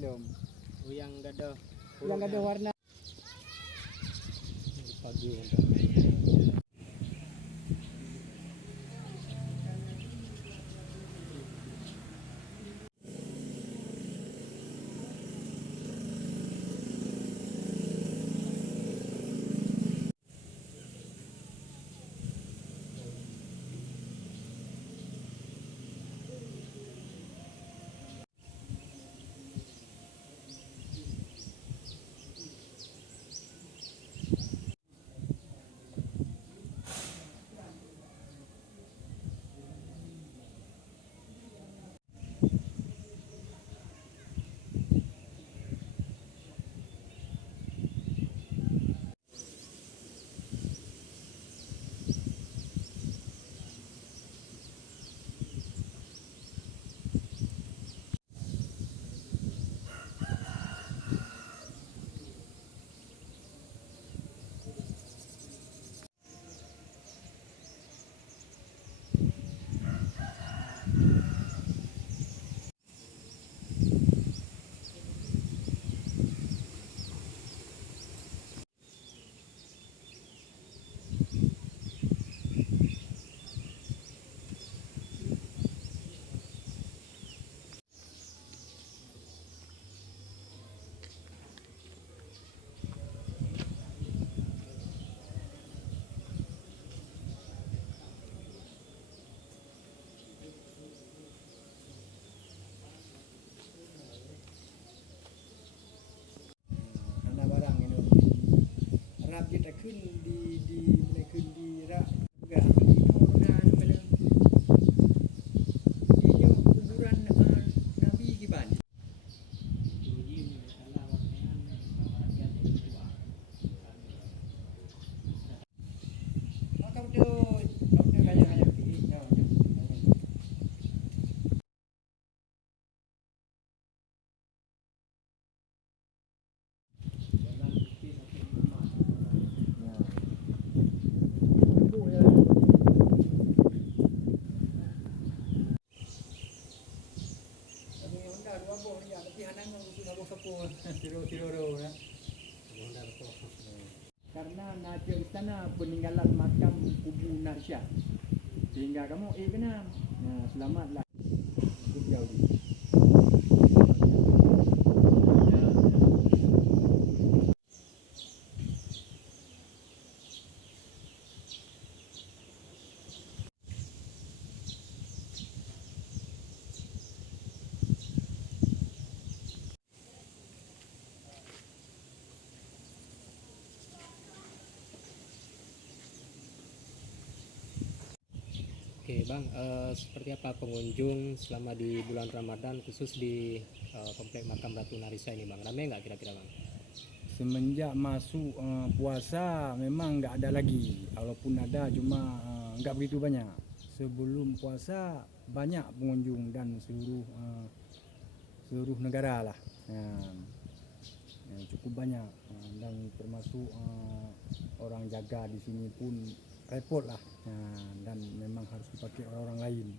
belum. Oh, yang enggak ada. Yang ada warna. Pagi. Karena barang ini rap kitaขึ้นdi mulaiขึ้นdi rap enggak ini kuburan Nabi gimana? Kau tu kaya pilih. Karena naja istana peninggalan makam Kubu Narsya. Sehingga kamu kena. Nah, selamatlah. Hidup jauh. Oke Bang, seperti apa pengunjung selama di bulan Ramadan khusus di komplek makam Ratu Narisa ini Bang? Ramai nggak kira-kira Bang? Semenjak masuk puasa memang nggak ada lagi. Walaupun ada cuma nggak begitu banyak. Sebelum puasa banyak pengunjung dan seluruh negara lah. Cukup banyak dan termasuk orang jaga di sini pun repot lah dan memang harus dipakai orang lain.